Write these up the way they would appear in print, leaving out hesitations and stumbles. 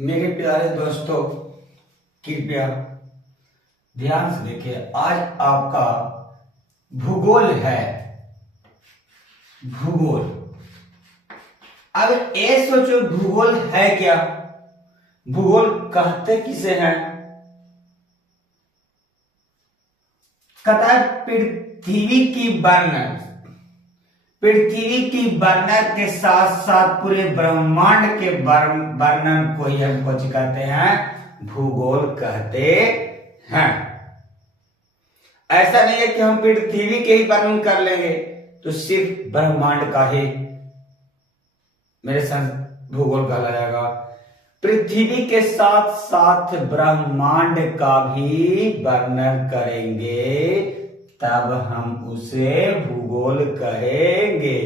मेरे प्यारे दोस्तों, कृपया ध्यान से देखिए। आज आपका भूगोल है। भूगोल, अब ये सोचो भूगोल है क्या? भूगोल कहते किसे हैं? कहता है पृथ्वी की वर्णन। पृथ्वी की वर्णन के साथ साथ पूरे ब्रह्मांड के वर्णन को ही हम कुछ कहते हैं, भूगोल कहते हैं। ऐसा नहीं है कि हम पृथ्वी के ही वर्णन कर लेंगे तो सिर्फ ब्रह्मांड का ही मेरे संग भूगोल कहला जाएगा। पृथ्वी के साथ साथ ब्रह्मांड का भी वर्णन करेंगे, तब हम उसे भूगोल कहेंगे।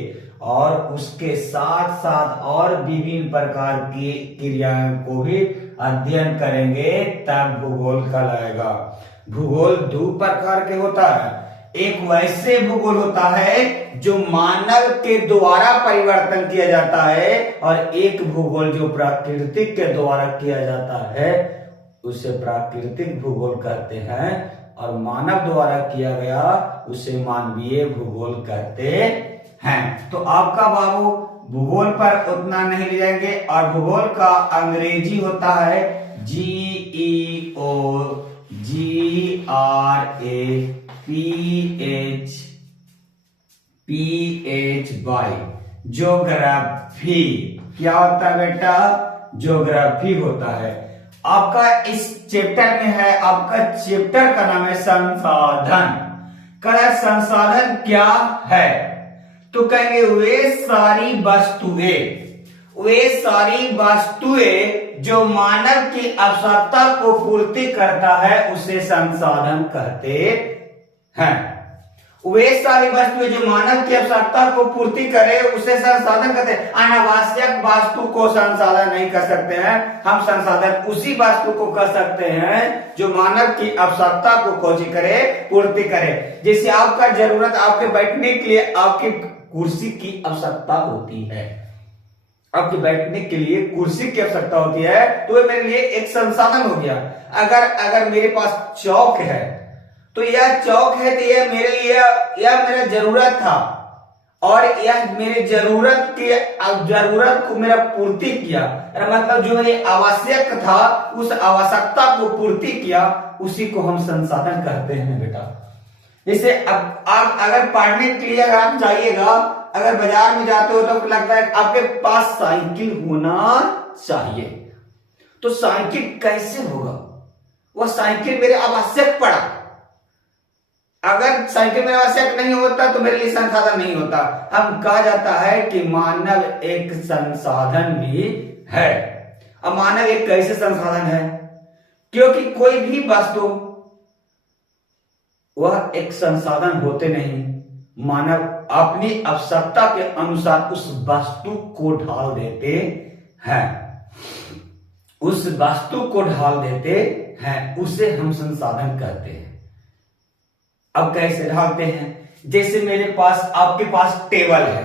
और उसके साथ साथ और विभिन्न प्रकार की क्रियाओं को भी अध्ययन करेंगे, तब भूगोल कहलाएगा। भूगोल दो प्रकार के होता है। एक वैसे भूगोल होता है जो मानव के द्वारा परिवर्तन किया जाता है, और एक भूगोल जो प्राकृतिक के द्वारा किया जाता है उसे प्राकृतिक भूगोल कहते हैं, और मानव द्वारा किया गया उसे मानवीय भूगोल कहते हैं। तो आपका बाबू भूगोल पर उतना नहीं ले जाएंगे। और भूगोल का अंग्रेजी होता है GEOGRAPHY, ज्योग्राफी। क्या होता है बेटा? ज्योग्राफी होता है। आपका इस चैप्टर में है, आपका चैप्टर का नाम है संसाधन। कह संसाधन क्या है? तो कहेंगे वे सारी वस्तुएं जो मानव की आवश्यकता को पूर्ति करता है उसे संसाधन कहते हैं। वे सारी वस्तुएं जो मानव की आवश्यकता को पूर्ति करे उसे संसाधन कहते हैं। अनावश्यक वस्तु को संसाधन नहीं कर सकते हैं हम। संसाधन उसी वस्तु को कर सकते हैं जो मानव की आवश्यकता को खोजी करे, पूर्ति करे। जैसे आपका जरूरत, आपके बैठने के लिए आपकी कुर्सी की आवश्यकता होती है। आपके बैठने के लिए कुर्सी की आवश्यकता होती है, तो ये मेरे लिए एक संसाधन हो गया। अगर मेरे पास चौक है तो यह चौक है, तो यह मेरे लिए, यह मेरा जरूरत था, और यह मेरे जरूरत को मेरा पूर्ति किया। मतलब जो मेरे आवश्यक था उस आवश्यकता को पूर्ति किया, उसी को हम संसाधन कहते हैं बेटा। जैसे अब आप अगर पढ़ने के लिए अगर आप जाइएगा, अगर बाजार में जाते हो तो लगता है आपके पास साइकिल होना चाहिए। तो साइकिल कैसे होगा? वह साइकिल मेरे आवश्यक पड़ा। अगर साइकिल मेरा आवश्यक नहीं होता तो मेरे लिए संसाधन नहीं होता। हम कहा जाता है कि मानव एक संसाधन भी है। अब मानव एक कैसे संसाधन है? क्योंकि कोई भी वस्तु वह एक संसाधन होते नहीं। मानव अपनी आवश्यकता के अनुसार उस वस्तु को ढाल देते हैं। उस वस्तु को ढाल देते हैं, उसे हम संसाधन कहते हैं। अब कैसे ढालते हैं? जैसे मेरे पास, आपके पास टेबल है,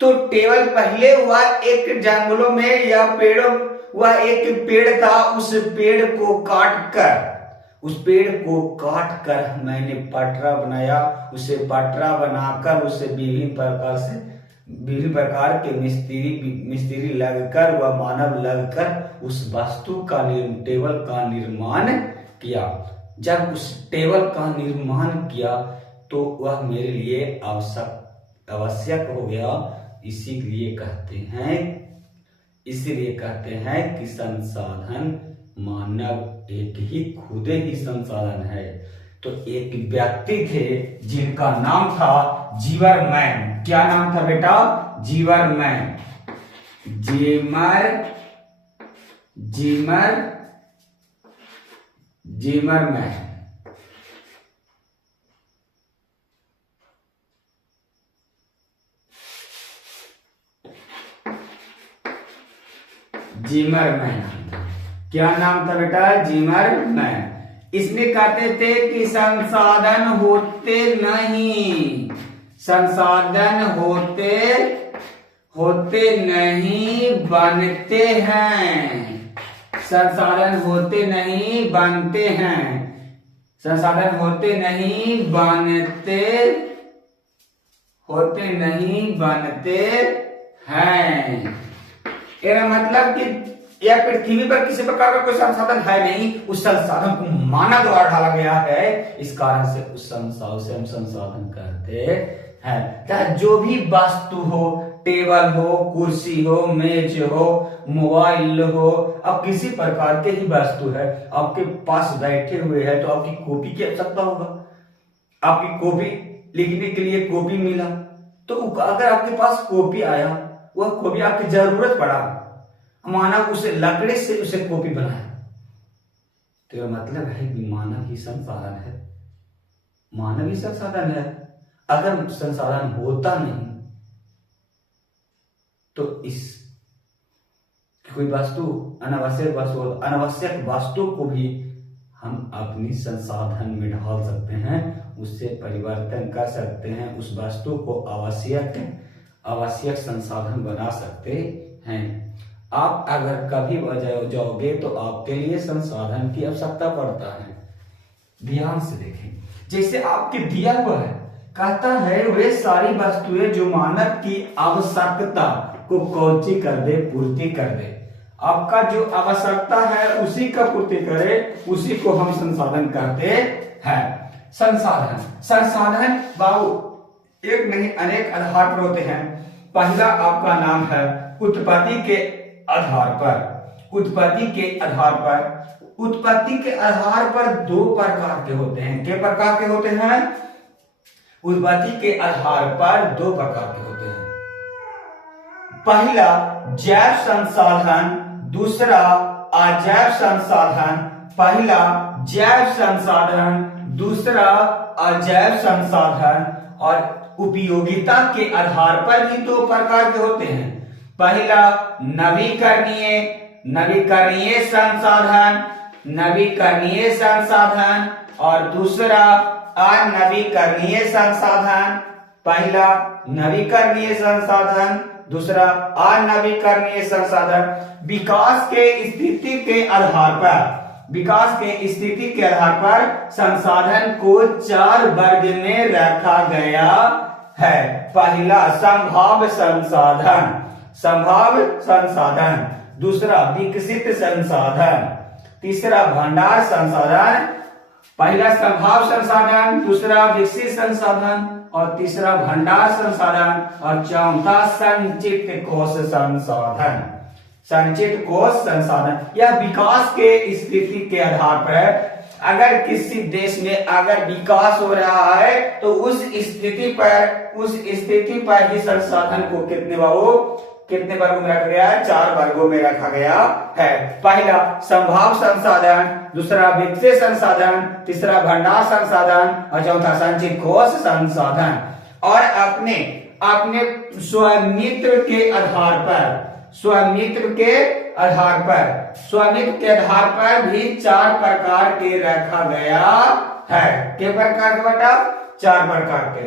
तो टेबल पहले हुआ एक जंगलों में या पेड़ों, वह एक पेड़ था, उस पेड़ को काट कर मैंने पटरा बनाया। उसे पटरा बनाकर उसे विभिन्न प्रकार के मिस्त्री लगकर, वह मानव लगकर उस वस्तु का टेबल का निर्माण किया। जब उस टेबल का निर्माण किया तो वह मेरे लिए आवश्यक हो गया। इसीलिए कहते हैं कि संसाधन मानव एक ही खुदे ही संसाधन है। तो एक व्यक्ति थे जिनका नाम था ज़िमरमैन। क्या नाम था बेटा? ज़िमरमैन। ज़िमरमैन। क्या नाम था बेटा? ज़िमरमैन। इसने कहते थे कि संसाधन होते नहीं, संसाधन होते नहीं बनते हैं। संसाधन होते नहीं बनते हैं, संसाधन होते नहीं बनते, होते नहीं बनते हैं। इसका मतलब कि यह पृथ्वी पर किसी प्रकार का कोई संसाधन है नहीं, उस संसाधन को मानव द्वारा ढाला गया है, इस कारण से उस संसाधन से हम संसाधन कहते हैं। चाहे जो भी वस्तु हो, टेबल हो, कुर्सी हो, मेज हो, मोबाइल हो, अब किसी प्रकार के ही वस्तु है, आपके पास बैठे हुए हैं तो आपकी कॉपी की आवश्यकता होगा, आपकी कॉपी लिखने के लिए कॉपी मिला, तो अगर आपके पास कॉपी आया, वह कॉपी आपकी जरूरत पड़ा, मानव उसे लकड़ी से उसे कॉपी बनाया, तो यह मतलब है कि मानव ही संसाधन है, मानव ही संसाधन है। अगर संसाधन होता नहीं तो इस कोई वस्तु अनावश्यक वस्तु को भी हम अपनी संसाधन में ढाल सकते हैं, उससे परिवर्तन कर सकते हैं, उस वस्तु को आवश्यक संसाधन बना सकते हैं। आप अगर कभी जाओगे तो आपके लिए संसाधन की आवश्यकता पड़ता है। ध्यान से देखें, जैसे आपके दिया हुआ है, कहता है वे सारी वस्तुएं जो मानव की आवश्यकता को कौची कर दे, पूर्ति कर दे। आपका जो आवश्यकता है उसी का पूर्ति करे, उसी को हम संसाधन कहते हैं। संसाधन बाबू एक नहीं अनेक आधार पर होते हैं। पहला आपका नाम है उत्पत्ति के आधार पर। उत्पत्ति के आधार पर दो प्रकार के होते हैं। कितने प्रकार के होते हैं? उत्पत्ति के आधार पर दो प्रकार के होते हैं। पहला जैव संसाधन, दूसरा अजैव संसाधन। पहला जैव संसाधन, दूसरा अजैव संसाधन। और उपयोगिता के आधार पर भी दो प्रकार के होते हैं। पहला नवीकरणीय संसाधन और दूसरा अनवीकरणीय संसाधन। पहला नवीकरणीय संसाधन, दूसरा अनवीकरणीय संसाधन। विकास के स्थिति के आधार पर संसाधन को 4 वर्ग में रखा गया है। पहला संभाव्य संसाधन, दूसरा विकसित संसाधन, तीसरा भंडार संसाधन। पहला संभाव्य संसाधन, दूसरा विकसित संसाधन और तीसरा भंडार संसाधन और चौथा संचित कोष संसाधन। यह विकास के स्थिति के आधार पर है। अगर किसी देश में अगर विकास हो रहा है तो उस स्थिति पर ही संसाधन को कितने वर्गों में रखा गया है? 4 वर्गों में रखा गया है। पहला संभाव्य संसाधन, दूसरा विकसित संसाधन, तीसरा भंडार संसाधन और चौथा संचित कोष संसाधन। और अपने स्वामित्व के आधार पर भी 4 प्रकार के रखा गया है। कितने प्रकार के बेटा? 4 प्रकार के।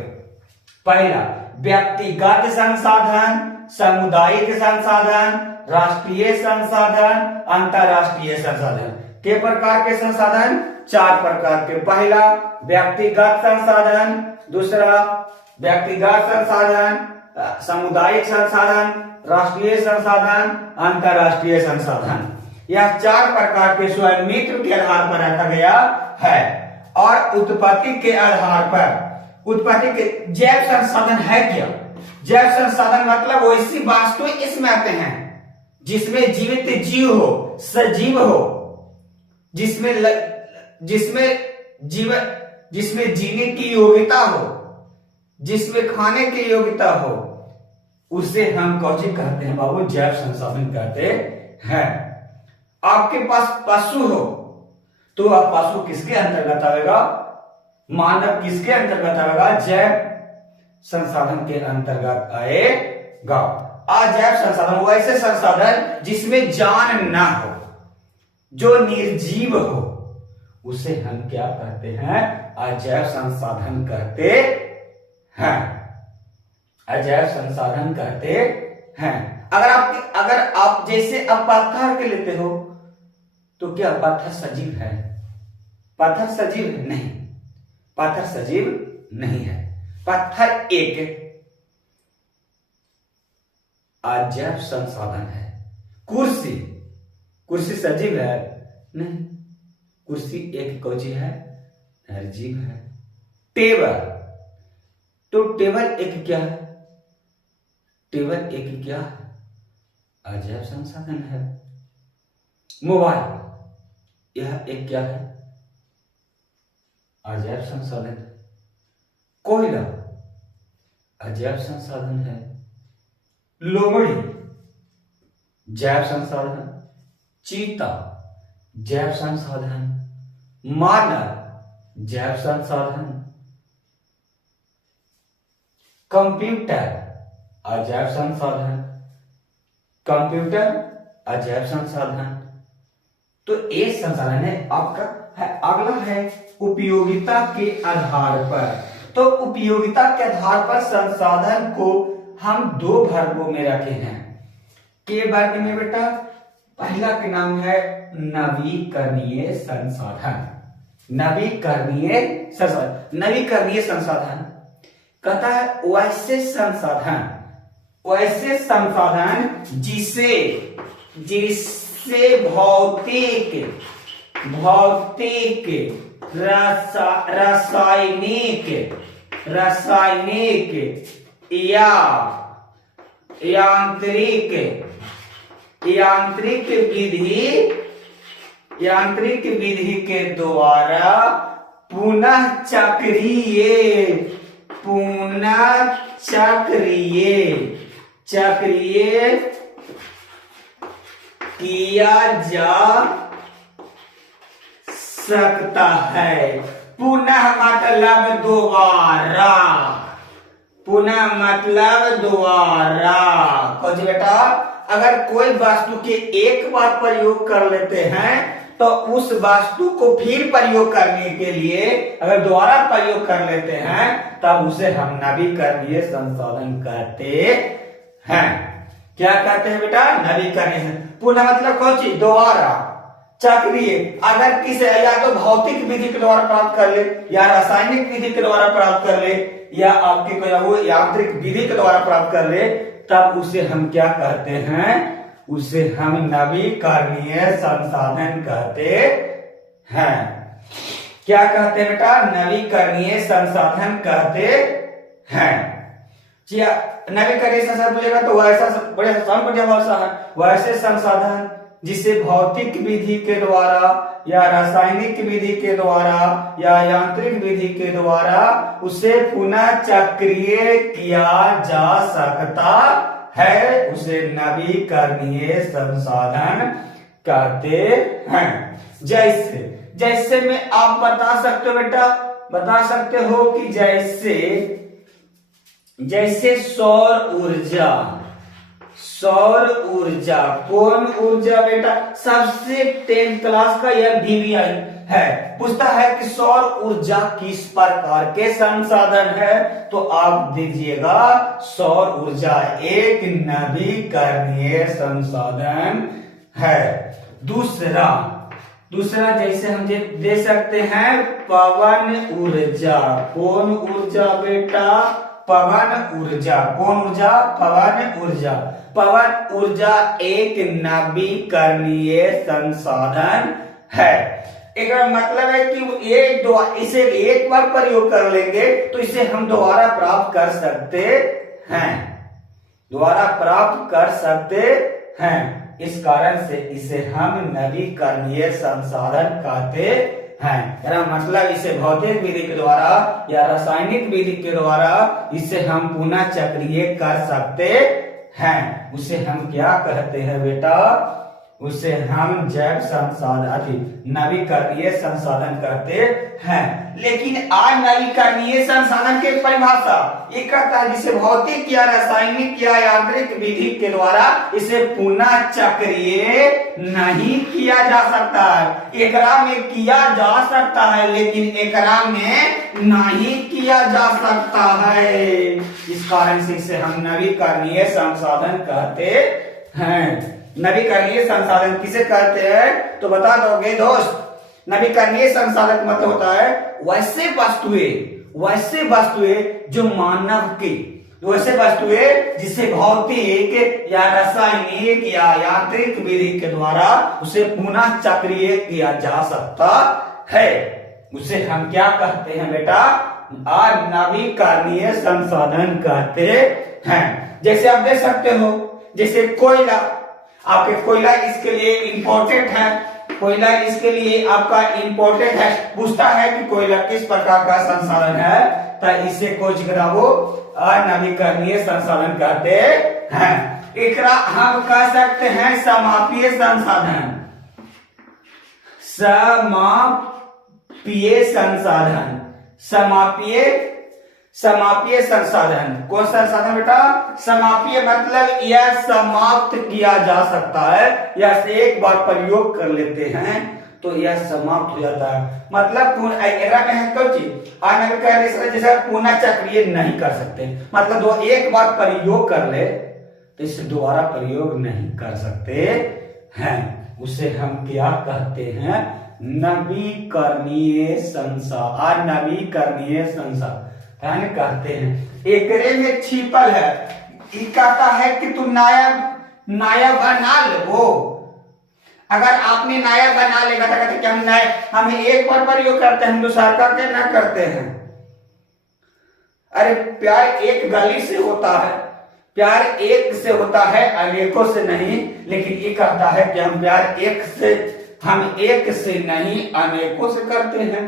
पहला व्यक्तिगत संसाधन, सामुदायिक संसाधन, राष्ट्रीय संसाधन, अंतरराष्ट्रीय संसाधन। के प्रकार के संसाधन? 4 प्रकार के। पहला व्यक्तिगत संसाधन, दूसरा व्यक्तिगत संसाधन, सामुदायिक संसाधन, राष्ट्रीय संसाधन, अंतरराष्ट्रीय संसाधन। यह 4 प्रकार के स्वामित्व के आधार पर रखा गया है। और उत्पत्ति के आधार पर जैव संसाधन है क्या? जैव संसाधन मतलब वैसी वस्तुएं इसमें आते हैं जिसमें जीवित जीव हो, सजीव हो, जिसमें जीने की योग्यता हो, जिसमें खाने की योग्यता हो, उसे हम कौची कहते हैं बाबू? जैव संसाधन कहते हैं। आपके पास पशु हो तो आप पशु किसके अंतर्गत आएगा? मानव किसके अंतर्गत आएगा? जैव संसाधन के अंतर्गत आएगा। अजैव संसाधन वो ऐसे संसाधन जिसमें जान ना हो, जो निर्जीव हो, उसे हम क्या कहते हैं? अजैव संसाधन कहते हैं। अजैव संसाधन कहते हैं। अगर आप जैसे आप पत्थर के लेते हो तो क्या पत्थर सजीव है? पत्थर सजीव नहीं, पत्थर सजीव नहीं है। पत्थर एक अजैव संसाधन है। कुर्सी, कुर्सी सजीव है? नहीं, कुर्सी एक कौची है? निर्जीव है। टेबल, तो टेबल एक क्या है? टेबल एक क्या है? अजैव संसाधन है। मोबाइल, यह एक क्या है? अजैव संसाधन। कोयला अजैव संसाधन है। लोमड़ी जैव संसाधन। चीता जैव संसाधन। मानव जैव संसाधन। कंप्यूटर अजैव संसाधन। कंप्यूटर अजैव संसाधन। तो ये संसाधन है आपका है। अगला है उपयोगिता के आधार पर। तो उपयोगिता के आधार पर संसाधन को हम दो वर्गों में रखे हैं। के वर्ग में बेटा पहला के नाम है नवीकरणीय संसाधन। नवीकरणीय संसाधन, नवीकरणीय संसाधन कहता है वैसे संसाधन जिसे भौतिक, रासायनिक या यांत्रिक विधि के द्वारा पुनः चक्रीय किया जा सकता है। पुनः मतलब दोबारा, पुनः मतलब दोबारा। कुछ बेटा अगर कोई वस्तु के एक बार प्रयोग कर लेते हैं तो उस वस्तु को फिर प्रयोग करने के लिए अगर दोबारा प्रयोग कर लेते हैं तब उसे हम नवीकरणीय संसाधन कहते हैं। क्या कहते हैं बेटा? नवीकरणीय। पुनः मतलब कौन चीज? दोबारा। चक्रीय अगर किसे या तो भौतिक विधि के द्वारा प्राप्त कर ले या रासायनिक विधि के द्वारा प्राप्त कर ले या आपके वो यांत्रिक विधि के द्वारा प्राप्त कर ले तब उसे हम क्या कहते हैं? उसे हम नवीकरणीय संसाधन कहते हैं। क्या कहते हैं बेटा? नवीकरणीय संसाधन कहते हैं। नवीकरणीय संसाधन बोलेगा तो वैसा बड़े आसान बढ़िया भाषा है। वैसे संसाधन जिसे भौतिक विधि के द्वारा या रासायनिक विधि के द्वारा या यांत्रिक विधि के द्वारा उसे पुनः चक्रीय किया जा सकता है, उसे नवीकरणीय संसाधन कहते हैं। जैसे में आप बता सकते हो बेटा, बता सकते हो कि जैसे सौर ऊर्जा। कौन ऊर्जा बेटा? सबसे 10th क्लास का यह VVI है, पूछता है कि सौर ऊर्जा किस प्रकार के संसाधन है तो आप दीजिएगा सौर ऊर्जा एक नवीकरणीय संसाधन है। दूसरा जैसे हम दे सकते हैं पवन ऊर्जा। कौन ऊर्जा बेटा? पवन ऊर्जा। कौन ऊर्जा? पवन ऊर्जा। पवन ऊर्जा एक नवीकरणीय संसाधन है। एक मतलब है कि इसे एक बार प्रयोग कर लेंगे तो इसे हम दोबारा प्राप्त कर सकते हैं, दोबारा प्राप्त कर सकते हैं। इस कारण से इसे हम नवीकरणीय संसाधन कहते हैं। मतलब इसे भौतिक विधि के द्वारा या रासायनिक विधि के द्वारा इसे हम पुनः चक्रीय कर सकते हैं। उसे हम क्या कहते हैं बेटा? उसे हम जैव संसाधन नवीकरणीय संसाधन कहते हैं। लेकिन आज नवीकरणीय संसाधन की परिभाषा ये कहता है जिसे भौतिक या रासायनिक या यांत्रिक विधि के द्वारा इसे पुनः चक्रीय नहीं किया जा सकता है। एकरा में किया जा सकता है लेकिन एकरा में नहीं किया जा सकता है। इस कारण से इसे हम नवीकरणीय संसाधन कहते हैं। नवीकरणीय संसाधन किसे कहते हैं तो बता दोगे दोस्त। नवीकरणीय संसाधन का मतलब होता है वैसे वस्तुएं जो मानव की, वैसे वस्तुएं जिसे भौतिक या रासायनिक या यांत्रिक विधि के द्वारा उसे पुनः चक्रीय किया जा सकता है, उसे हम क्या कहते हैं बेटा, नवीकरणीय संसाधन कहते हैं। जैसे आप देख सकते हो, जैसे कोयला, आपके कोयला इसके लिए इंपॉर्टेंट है, कोयला इसके लिए आपका इंपॉर्टेंट है, पूछता है कि कोयला किस प्रकार का संसाधन है, तो इसे खोज करा वो अनवीकरणीय संसाधन कहते हैं। एकरा हम कह सकते हैं समापीय संसाधन, समापीय संसाधन, समापीय संसाधन। कौन सा संसाधन बेटा, समापीय मतलब यह समाप्त किया जा सकता है, या एक बार प्रयोग कर लेते हैं तो यह समाप्त हो जाता है। मतलब जैसे पुनः चक्रीय नहीं कर सकते, मतलब दो एक बार प्रयोग कर ले तो इसे दोबारा प्रयोग नहीं कर सकते हैं, उसे हम क्या कहते हैं, नवीकरणीय संसाधन, नवीकरणीय संसाधन कहते हैं। एकरे में छिपल है, ये कहता है कि तुम नया बना लो। अगर आपने नया बना लेगा तो कहते कि हम एक बार प्रयोग करते हैं, दूसरा करके ना करते हैं। अरे प्यार एक गली से होता है, प्यार एक से होता है अनेकों से नहीं, लेकिन ये कहता है कि हम प्यार एक से नहीं अनेकों से करते हैं।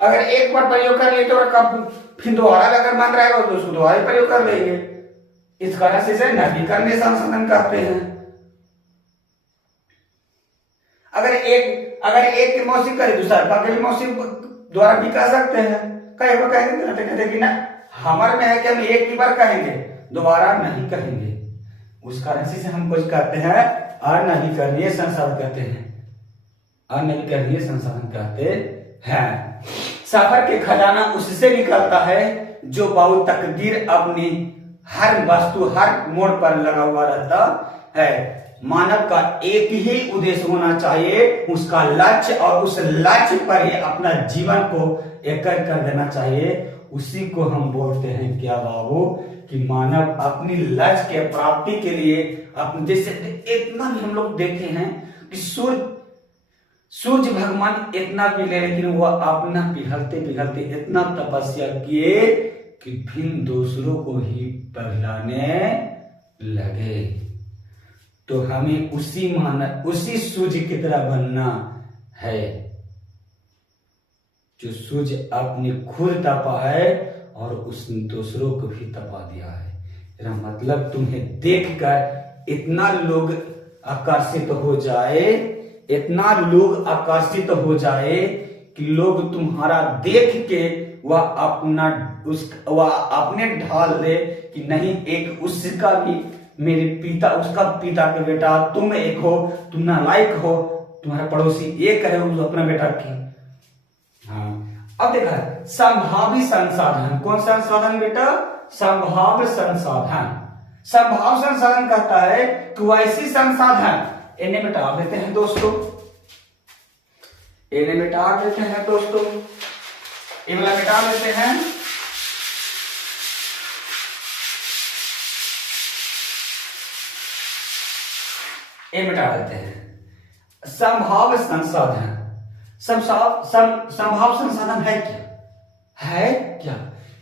अगर एक बार प्रयोग कर ले तो कब फिर दोबारा अगर मन रहेगा तो उसको दोबारा प्रयोग कर लेंगे। इस कारण से इसे नवीकरणीय संसाधन कहते हैं। अगर एक की मौसी करे दूसरा भी मौसी द्वारा भी कह सकते हैं, कहते कि ना हमारे में है कि हम एक ही बार कहेंगे, दोबारा नहीं कहेंगे, उस कारण से हम कुछ कहते हैं अनवीकरणीय संसाधन कहते हैं, अनवीकरणीय संसाधन कहते हैं। सफर के खजाना उससे निकलता है जो बहु तकदीर अपनी हर वस्तु हर मोड़ पर लगा हुआ रहता है। मानव का एक ही उद्देश्य होना चाहिए, उसका लक्ष्य, और उस लक्ष्य पर ही अपना जीवन को एकत्र कर देना चाहिए। उसी को हम बोलते हैं क्या बाबू, कि मानव अपनी लक्ष्य के प्राप्ति के लिए अपने, जैसे इतना भी हम लोग देखे हैं कि सूर्य भगवान इतना भी ले, लेकिन वह अपना पिघलते पिघलते इतना तपस्या किए कि फिर दूसरों को ही पिघलाने लगे। तो हमें उसी सूर्य की तरह बनना है, जो सूर्य अपने खुद तपा है और उसने दूसरों को भी तपा दिया है। मेरा मतलब तुम्हें देखकर इतना लोग आकर्षित हो जाए, इतना लोग आकर्षित हो जाए कि लोग तुम्हारा देख के वह अपने ढाल ले कि नहीं, एक उसका भी मेरे पिता, उसका पिता के बेटा तुम एक हो, तुम नालायक हो, तुम्हारे पड़ोसी एक है उस अपना बेटा की। हाँ, अब देखा संभावी संसाधन, कौन सा संसाधन बेटा, संभाव्य संसाधन। संभाव्य संसाधन कहता है कि वैसी संसाधन, इन्हें मिटा देते हैं दोस्तों, इन्हें मिटा देते हैं दोस्तों, ये वाला मिटा देते हैं। ये मिटा देते हैं। संभाव्य संसाधन, संभाव्य संसाधन है क्या, है क्या,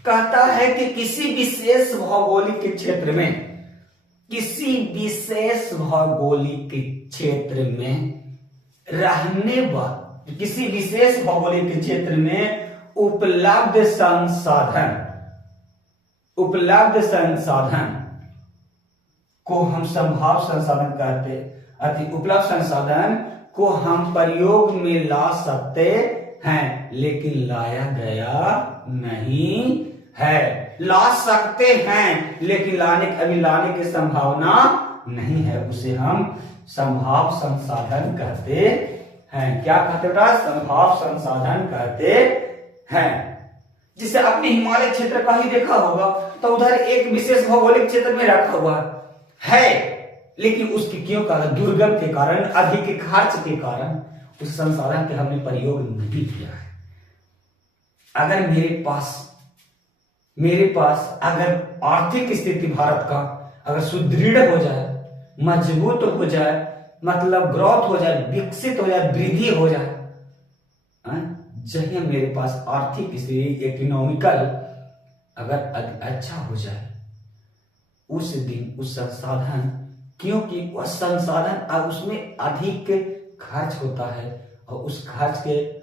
कहता है कि किसी विशेष भौगोलिक क्षेत्र में, किसी विशेष भौगोलिक क्षेत्र में रहने वाले, किसी विशेष भौगोलिक क्षेत्र में उपलब्ध संसाधन को हम संभाव्य संसाधन कहते हैं। उपलब्ध संसाधन को हम प्रयोग में ला सकते हैं, लेकिन लाया गया नहीं है। ला सकते हैं लेकिन अभी लाने की संभावना नहीं है, उसे हम संभाव्य संसाधन कहते हैं। क्या कहते बेटा, संभाव्य संसाधन कहते हैं। जिसे अपने हिमालय क्षेत्र का ही देखा होगा, तो उधर एक विशेष भौगोलिक क्षेत्र में रखा हुआ है, लेकिन उसकी क्यों कारण, दुर्गम के कारण, अधिक खर्च के कारण उस संसाधन के हमने प्रयोग नहीं किया है। अगर मेरे पास अगर आर्थिक स्थिति भारत का अगर सुदृढ़ हो जाए, मजबूत हो जाए, मतलब ग्रोथ हो जाए, विकसित हो जाए, वृद्धि हो जाए, जहाँ मेरे पास आर्थिक स्थिति इकोनॉमिकल अगर अच्छा हो जाए, उस दिन उस संसाधन, क्योंकि वह संसाधन अब उसमें अधिक खर्च होता है और उस खर्च के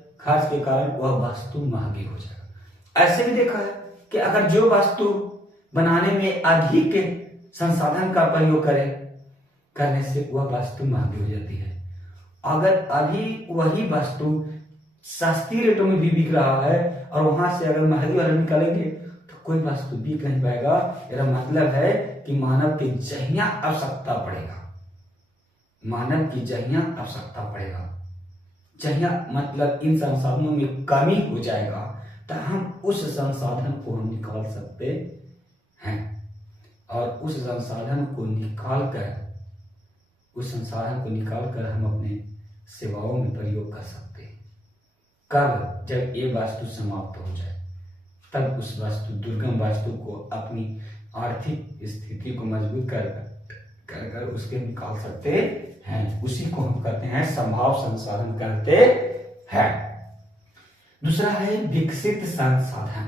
कारण वह वस्तु महंगी हो जाएगा। ऐसे भी देखा है कि अगर जो वस्तु बनाने में अधिक संसाधन का प्रयोग करने से वह वस्तु महंगी हो जाती है। अगर अभी वही वस्तु सस्ती रेटों में भी बिक रहा है और वहां से अगर महंगी वाला निकालेंगे तो कोई वस्तु बिक नहीं पाएगा। मेरा मतलब है कि मानव की जहिया आवश्यकता पड़ेगा, जहिया मतलब इन संसाधनों में कमी हो जाएगा तो हम उस संसाधन को हम निकाल सकते हैं और उस संसाधन को निकाल कर हम अपने सेवाओं में प्रयोग कर सकते हैं। कब? जब ये वस्तु समाप्त हो जाए, तब उस दुर्गम वस्तु को अपनी आर्थिक स्थिति को मजबूत कर उसके निकाल सकते हैं। उसी को हम कहते हैं संभाव संसाधन कहते हैं। दूसरा है विकसित संसाधन।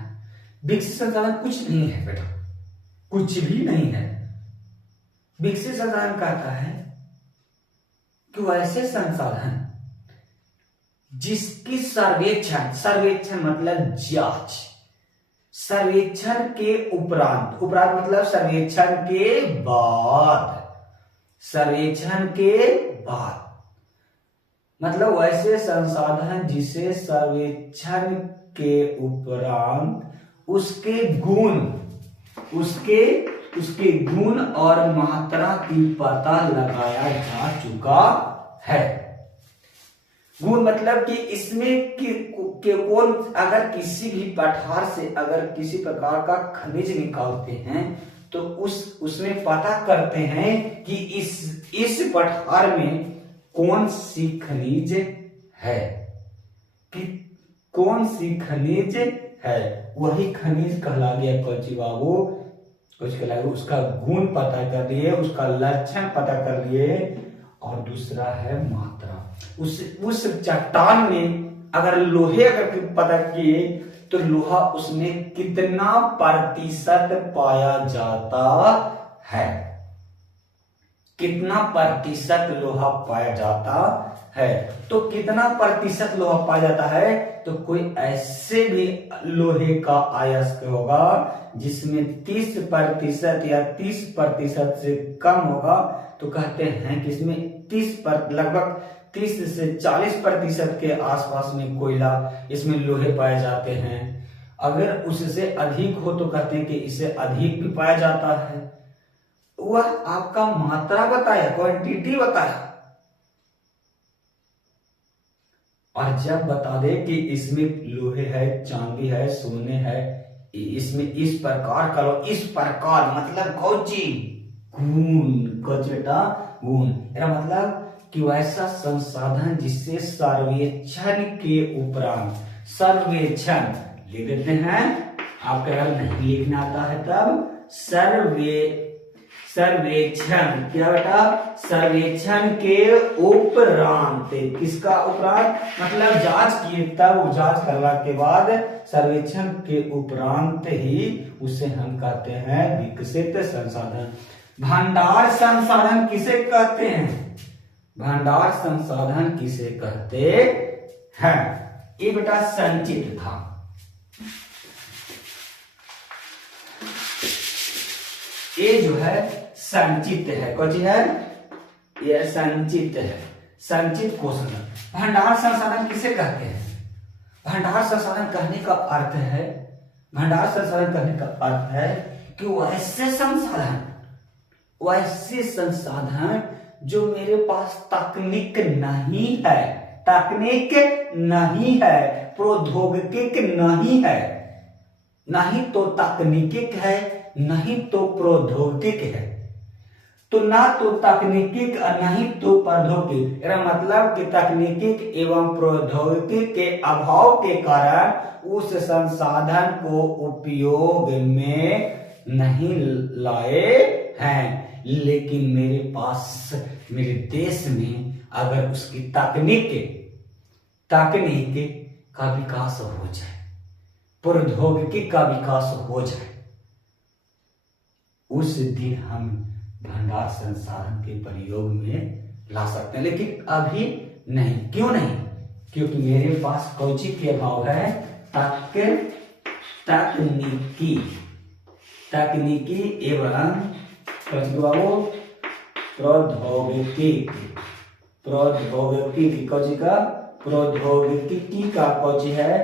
विकसित संसाधन कुछ नहीं है बेटा, कुछ भी नहीं है। विकसित संसाधन कहता है कि वैसे संसाधन जिसकी सर्वेक्षण मतलब जांच, सर्वेक्षण के उपरांत मतलब सर्वेक्षण के बाद मतलब वैसे संसाधन जिसे सर्वेक्षण के उपरांत उसके गुण और मात्रा की पता लगाया जा चुका है। गुण मतलब कि इसमें कौन, अगर किसी भी पठार से अगर किसी प्रकार का खनिज निकालते हैं तो उसमें पता करते हैं कि इस पठार में कौन सी खनिज है, कि कौन सी खनिज है, वही खनिज कहला गया कौची बाबू, कुछ कहलाएगा। उसका गुण पता कर लिए, उसका लक्षण पता कर लिए और दूसरा है मात्रा। उस चट्टान में अगर लोहे अगर पता किए तो लोहा उसमें कितना प्रतिशत पाया जाता है, कितना प्रतिशत लोहा पाया जाता है। तो कितना प्रतिशत लोहा पाया जाता है, तो कोई ऐसे भी लोहे का अयस्क होगा जिसमें 30% या 30% से कम होगा, तो कहते हैं कि इसमें लगभग 30 से 40% के आसपास में कोयला इसमें लोहे पाए जाते हैं। अगर उससे अधिक हो तो कहते हैं कि इसे अधिक भी पाया जाता है। वह आपका मात्रा बताया, क्वांटिटी बताया। और जब बता दे कि इसमें लोहे है, चांदी है, सोने है, इसमें इस प्रकार का इस प्रकार मतलब कौची गुण, कौचेटा गुण, मेरा मतलब कि वैसा संसाधन जिससे सर्वेक्षण के उपरांत, सर्वेक्षण लिख देते हैं, आपके अगर नहीं लिखना आता है तब सर्वेक्षण क्या बेटा, सर्वेक्षण के उपरांत, किसका उपरांत मतलब जांच किए, तब जांच करने के बाद सर्वेक्षण के उपरांत ही उसे हम कहते हैं विकसित संसाधन। भंडार संसाधन किसे कहते हैं, भंडार संसाधन किसे कहते हैं, ये बेटा संचित था। ये जो है संचित है, कौन है, ये संचित है, संचित कोष। भंडार संसाधन किसे कहते हैं, भंडार संसाधन कहने का अर्थ है, भंडार संसाधन कहने का अर्थ है कि वैसे संसाधन जो मेरे पास तकनीक नहीं है, प्रौद्योगिक नहीं है, नहीं तो तकनीकिक है, नहीं तो प्रौद्योगिक है, तो ना तो तकनीकी और नहीं तो प्रौद्योगिकी, इसका मतलब कि तकनीकी एवं प्रौद्योगिकी के अभाव के कारण उस संसाधन को उपयोग में नहीं लाए हैं। लेकिन मेरे पास, मेरे देश में अगर उसकी तकनीक का विकास हो जाए, प्रौद्योगिकी का विकास हो जाए, उस दिन हम भंडार संसाधन के प्रयोग में ला सकते हैं। लेकिन अभी नहीं। क्यों नहीं? क्योंकि मेरे पास कौची के अभाव है? तकनीकी एवं प्रौद्योगिकी का कौची है?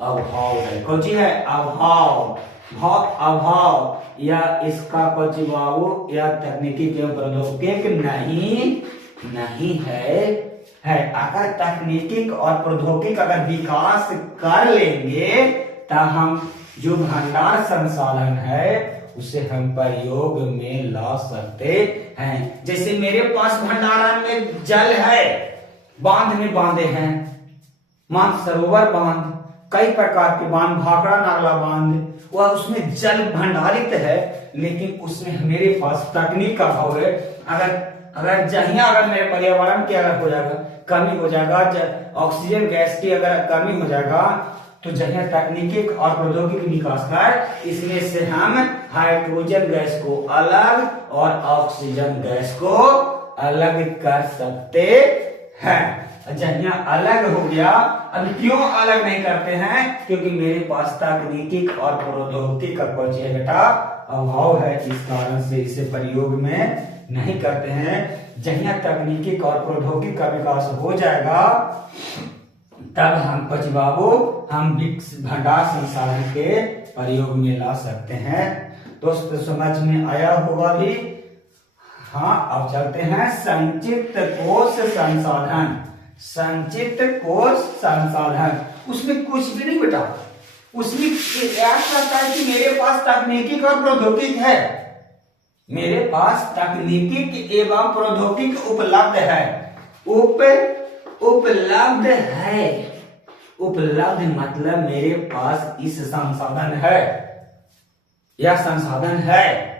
अभाव है। कौची है? अभाव। अभाव या इसका कौची बाबू या तकनीकी एवं प्रौद्योगिकी नहीं है। अगर तकनीकी और प्रौद्योगिकी अगर विकास कर लेंगे तो हम जो भंडार संसाधन है उसे हम प्रयोग में ला सकते हैं। जैसे मेरे पास भंडारण में जल है, बांध में बांधे हैं, मानसरोवर बांध, कई प्रकार के बांध, भाखड़ा नागला बांध, वह उसमें जल भंडारित है। लेकिन उसमें मेरे पास तकनीक का अभाव है। अगर जहिया अगर मेरे पर्यावरण के अगर हो जाएगा, कमी हो जाएगा, ऑक्सीजन गैस की अगर कमी हो जाएगा, तो जहिया तकनीकी और प्रौद्योगिकी विकास कर इसमें से हम हाइड्रोजन गैस को अलग और ऑक्सीजन गैस को अलग कर सकते हैं। जहिया अलग हो गया, अब क्यों अलग नहीं करते हैं? क्योंकि मेरे पास तकनीकी और प्रौद्योगिकी का कौची है बेटा? अभाव है। इस कारण से इसे प्रयोग में नहीं करते हैं। जहिया तकनीकी और प्रौद्योगिकी का विकास हो जाएगा तब हम कौची बाबू हम भंडार संसाधन के प्रयोग में ला सकते हैं। दोस्तों समझ में आया होगा भी? हाँ, अब चलते हैं संचित कोष संसाधन। संचित कोष संसाधन, उसमें कुछ भी नहीं बेटा। उसमें ऐसा कहता है कि मेरे पास तकनीकी और प्रौद्योगिकी है, मेरे पास तकनीकी एवं प्रौद्योगिकी उपलब्ध है। उपलब्ध है। उपलब्ध मतलब मेरे पास इस संसाधन है, यह संसाधन है।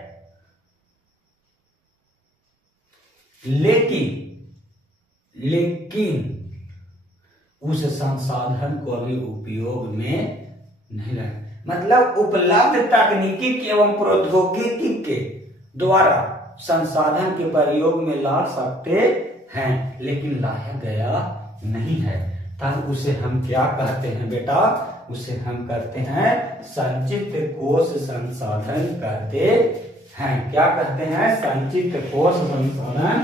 लेकिन उस संसाधन को अभी उपयोग में नहीं लाए। मतलब उपलब्ध तकनीकी एवं प्रौद्योगिकी के द्वारा संसाधन के प्रयोग में ला सकते हैं, लेकिन लाया गया नहीं है। तब उसे हम क्या कहते हैं बेटा? उसे हम कहते हैं संचित कोष संसाधन कहते हैं। क्या कहते हैं? संचित कोष संसाधन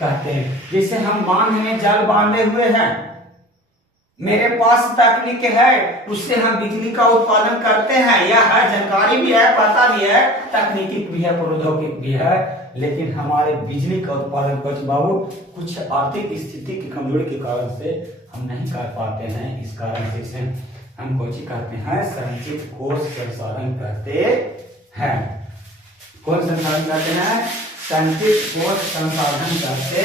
कहते हैं। जैसे हम बांध में जल बांधे हुए हैं, मेरे पास तकनीक है, उससे हम बिजली का उत्पादन करते हैं। यह है, जानकारी भी है, पता भी है, तकनीकी भी है, प्रौद्योगिकी भी है। लेकिन हमारे बिजली का उत्पादन कुछ बाबू कुछ आर्थिक स्थिति की कमजोरी के कारण से हम नहीं कर पाते हैं। इस कारण से हम कोची कहते हैं? संचित कोष संसाधन कहते हैं। कौन संसाधन कहते हैं? संचित कोष संसाधन कहते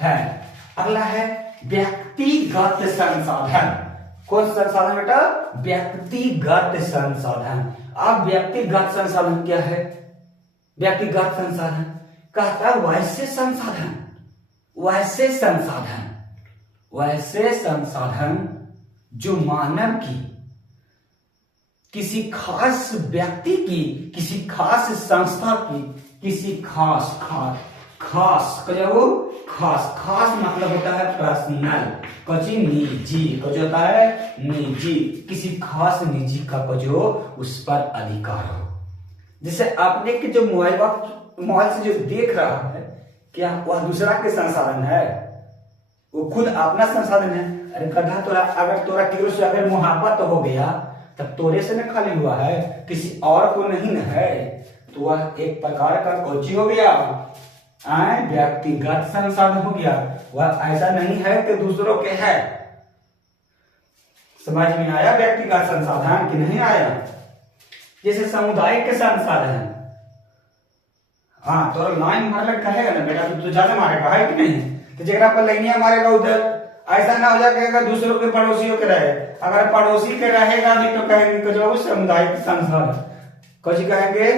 हैं। अगला है व्यक्तिगत संसाधन। कौन संसाधन बेटा? व्यक्तिगत संसाधन। अब व्यक्तिगत संसाधन क्या है? व्यक्तिगत संसाधन कहता है वैसे संसाधन जो मानव की, किसी खास व्यक्ति की, किसी खास संस्था की, किसी खास मतलब होता है पर्सनल, कची निजी, कच होता है निजी, किसी खास निजी का जो उस पर अधिकार हो। जैसे आपने के जो मोबाइल से जो देख रहा है, क्या वह दूसरा के संसाधन है? वो खुद अपना संसाधन है। अरे गधा, तोरा अगर तोरा केवल से अगर मोहब्बत हो गया तब तोरे से न खाली हुआ है, किसी और को नहीं न है। तो वह एक प्रकार का कोची हो गया, व्यक्तिगत संसाधन हो गया। वह ऐसा नहीं है कि दूसरों के है। समझ में आया व्यक्तिगत संसाधन कि नहीं आया? जैसे सामुदायिक के संसाधन, हाँ तो लाइन मारले कहेगा ना बेटा, तो ज्यादा मारेगा है कि नहीं? तो जगह पर लाइनिया मारेगा उधर, ऐसा ना हो जाए कि अगर दूसरों के पड़ोसियों के रहे, अगर पड़ोसी के रहेगा भी तो कहेंगे कि जो सामुदायिक संसाधन, कुछ कहेंगे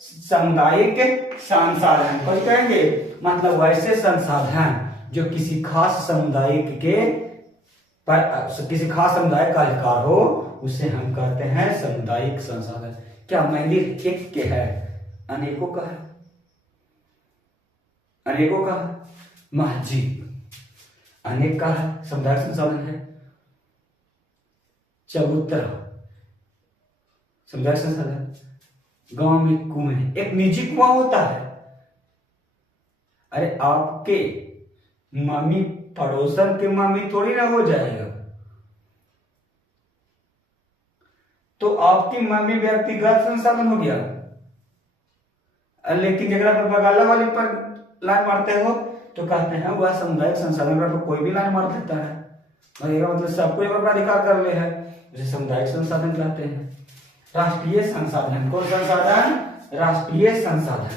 सामुदायिक संसाधन, कुछ कहेंगे मतलब वैसे संसाधन जो किसी खास समुदाय के पर किसी खास समुदाय का अधिकार हो, उसे हम कहते हैं सामुदायिक संसाधन। क्या मंदिर एक के है? अनेकों का है, अनेकों का है। मस्जिद अनेक का है, सामुदायिक संसाधन है। चबूतरा सामुदायिक संसाधन। गांव में कुएं, एक निजी कुआं होता है। अरे आपके मम्मी पड़ोसन के मम्मी थोड़ी ना हो जाएगा, तो आपकी मम्मी व्यक्तिगत संसाधन हो गया। लेकिन जगह पर बगाला वाले पर लाइन मारते हो तो कहते हैं वह सामुदायिक संसाधन पर कोई भी लाइन मार देता है, मतलब सबको अपना अधिकार कर ले है, उसे सामुदायिक संसाधन कहते हैं। राष्ट्रीय संसाधन, कौन संसाधन? राष्ट्रीय संसाधन।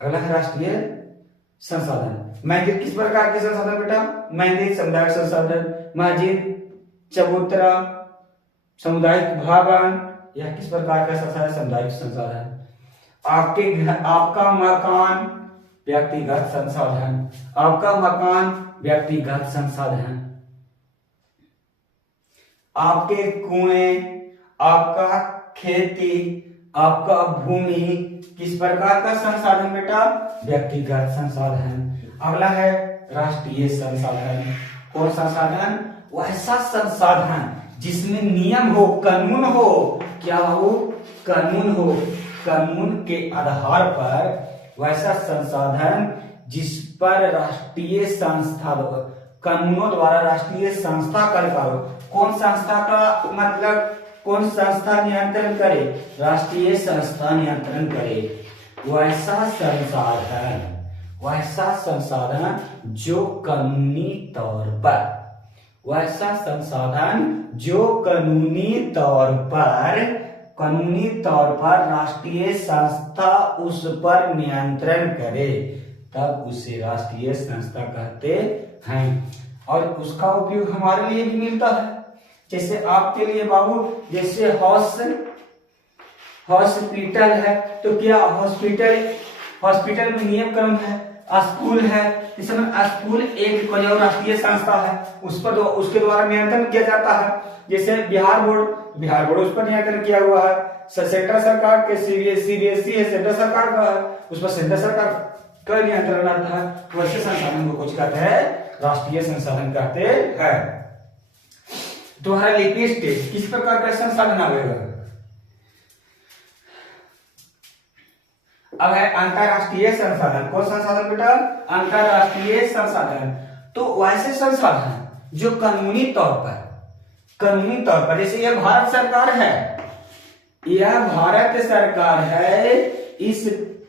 अगला है राष्ट्रीय संसाधन। मंदिर किस प्रकार के संसाधन बेटा? मंदिर सामुदायिक संसाधन, मस्जिद, चबूतरा, सामुदायिक भवन, यह किस प्रकार का संसाधन? सामुदायिक संसाधन। आपके घर, आपका मकान व्यक्तिगत संसाधन, आपका मकान व्यक्तिगत संसाधन। आपके कुएं, आपका खेती, आपका भूमि किस प्रकार का संसाधन बेटा? व्यक्तिगत संसाधन। अगला है राष्ट्रीय संसाधन। कौन संसाधन? वैसा संसाधन जिसमें नियम हो, कानून हो। क्या हो? कानून हो। कानून के आधार पर वैसा संसाधन जिस पर राष्ट्रीय संस्था, कानूनों द्वारा राष्ट्रीय संस्था का अधिकार हो। कौन संस्था का मतलब? कौन संस्था नियंत्रण करे? राष्ट्रीय संस्था नियंत्रण करे। वैसा संसाधन, वैसा संसाधन जो कानूनी तौर पर, वैसा संसाधन जो कानूनी तौर पर राष्ट्रीय संस्था उस पर नियंत्रण करे, तब उसे राष्ट्रीय संस्था कहते हैं। और उसका उपयोग हमारे लिए भी मिलता है, जैसे आपके लिए बाबू, जैसे हॉस्पिटल है, तो क्या हॉस्पिटल में नियम कानून है। स्कूल है, इस समय स्कूल एक राष्ट्रीय संस्था है, उस पर उसके द्वारा नियंत्रण किया जाता है। जैसे बिहार बोर्ड उस पर नियंत्रण किया हुआ है। सेंट्रल सरकार के सीबीएसई है, सेंट्रल सरकार का है, उस पर सेंट्रल सरकार का नियंत्रण रहता है। वैसे संसाधन को कुछ कहते हैं राष्ट्रीय संसाधन कहते हैं। तुम्हारा लिपिस्टिक किस प्रकार का संसाधन आवेगा? अब है अंतरराष्ट्रीय संसाधन। कौन संसाधन बेटा? अंतरराष्ट्रीय संसाधन। तो वैसे संसाधन जो कानूनी तौर पर, जैसे यह भारत सरकार है, यह भारत सरकार है,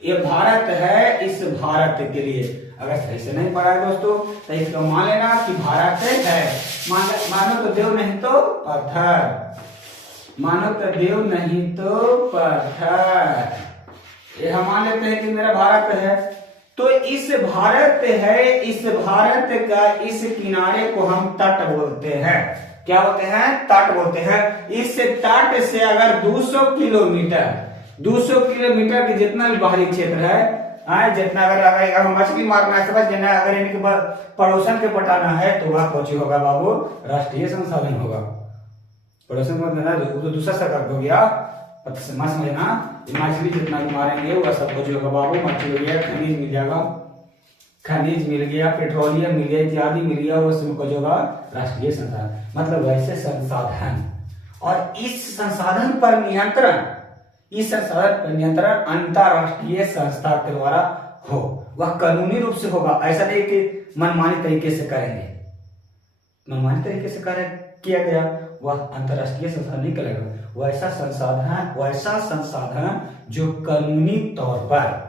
ये भारत है, इस भारत के लिए अगर सही से नहीं पढ़ा है दोस्तों तो इसको मान लेना कि भारत है। मानो तो देव नहीं तो पत्थर, मानो तो देव नहीं तो पत्थर, ये हम मान लेते हैं कि मेरा भारत है। तो इस भारत है, इस भारत का इस किनारे को हम तट बोलते हैं। क्या बोलते हैं? तट बोलते हैं। इस तट से अगर 200 किलोमीटर के जितना भी बाहरी क्षेत्र है, जितना अगर मछली मारना है, समझ लेना, अगर इनके पड़ोसन के पटाना है तो वह कौन होगा बाबू? राष्ट्रीय संसाधन होगा। पड़ोसन को दूसरा सरकार हो गया, समझना, मछली जितना भी मारेंगे वह सब कुछ होगा बाबू। मछली हो गया, खनिज मिल जाएगा, खनिज मिल गया, पेट्रोलियम मिल गया, इत्यादि मिल गया, वो सब कुछ होगा राष्ट्रीय संसाधन। मतलब वैसे संसाधन, और इस संसाधन पर नियंत्रण, अंतरराष्ट्रीय संस्था के द्वारा हो। वह कानूनी रूप से होगा, ऐसा नहीं कि मनमानी तरीके से करेंगे। मनमानी तरीके से किया गया वह अंतरराष्ट्रीय संसाधन नहीं करेगा। वैसा संसाधन जो कानूनी तौर पर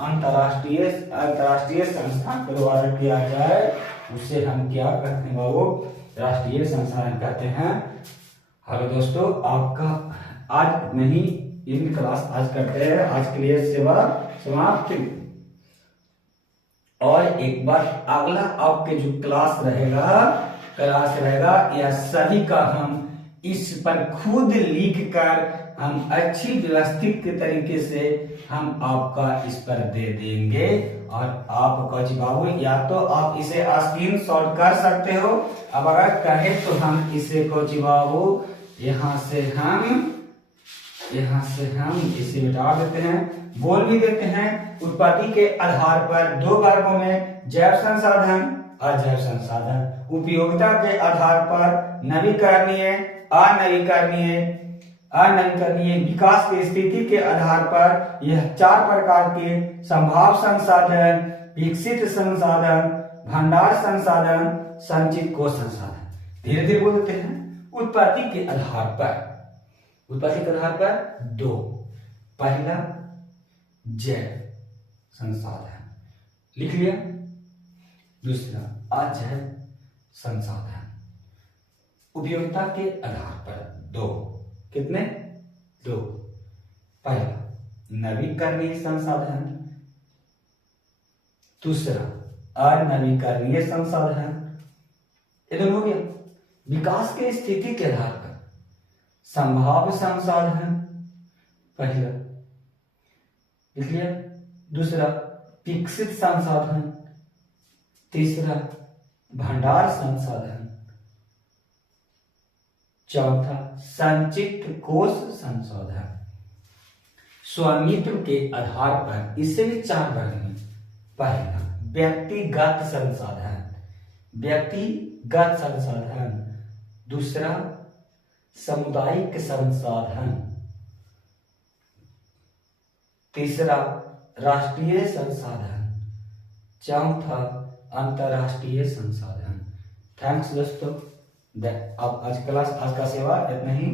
अंतरराष्ट्रीय संस्था के द्वारा किया जाए, उसे हम क्या कहते हैं बाबू? राष्ट्रीय संसाधन कहते हैं। हेलो दोस्तों, आपका आज नहीं इन क्लास आज करते हैं। आज के लिए सेवा समाप्त। और एक बार अगला आपके जो क्लास रहेगा यह सभी का हम इस पर खुद लिख कर हम अच्छी व्यवस्थित तरीके से हम आपका इस पर दे देंगे। और आप कोच बाबू या तो आप इसे स्क्रीनशॉट कर सकते हो, अब अगर कहे तो हम इसे कोच बाबू यहाँ से हम इसे मिटा देते हैं, बोल भी देते हैं। उत्पत्ति के आधार पर दो वर्गों में जैव संसाधन, अजैव संसाधन। उपयोगिता के आधार पर नवीकरणीय, अनवीकरणीय। विकास की स्थिति के आधार पर यह 4 प्रकार के संभाव्य संसाधन, विकसित संसाधन, भंडार संसाधन, संचित कोश संसाधन। धीरे धीरे बोल देते हैं। उत्पत्ति के आधार पर 2। पहला जैव संसाधन लिख लिया, दूसरा अजैव संसाधन। उपयोगिता के आधार पर 2, कितने? 2। पहला नवीकरणीय संसाधन, दूसरा अनवीकरणीय संसाधन। ये दोनों हो गया। विकास के स्थिति के आधार पर संभाव्य संसाधन पहला लिख लिया, दूसरा विकसित संसाधन, तीसरा भंडार संसाधन, चौथा संचित कोश संसाधन। स्वामित्व के आधार पर इससे भी 4 वर्ग में। पहला व्यक्तिगत संसाधन, दूसरा सामुदायिक संसाधन, तीसरा राष्ट्रीय संसाधन, चौथा अंतरराष्ट्रीय संसाधन। थैंक्स दोस्तों। अब आज का सेवा इतना ही।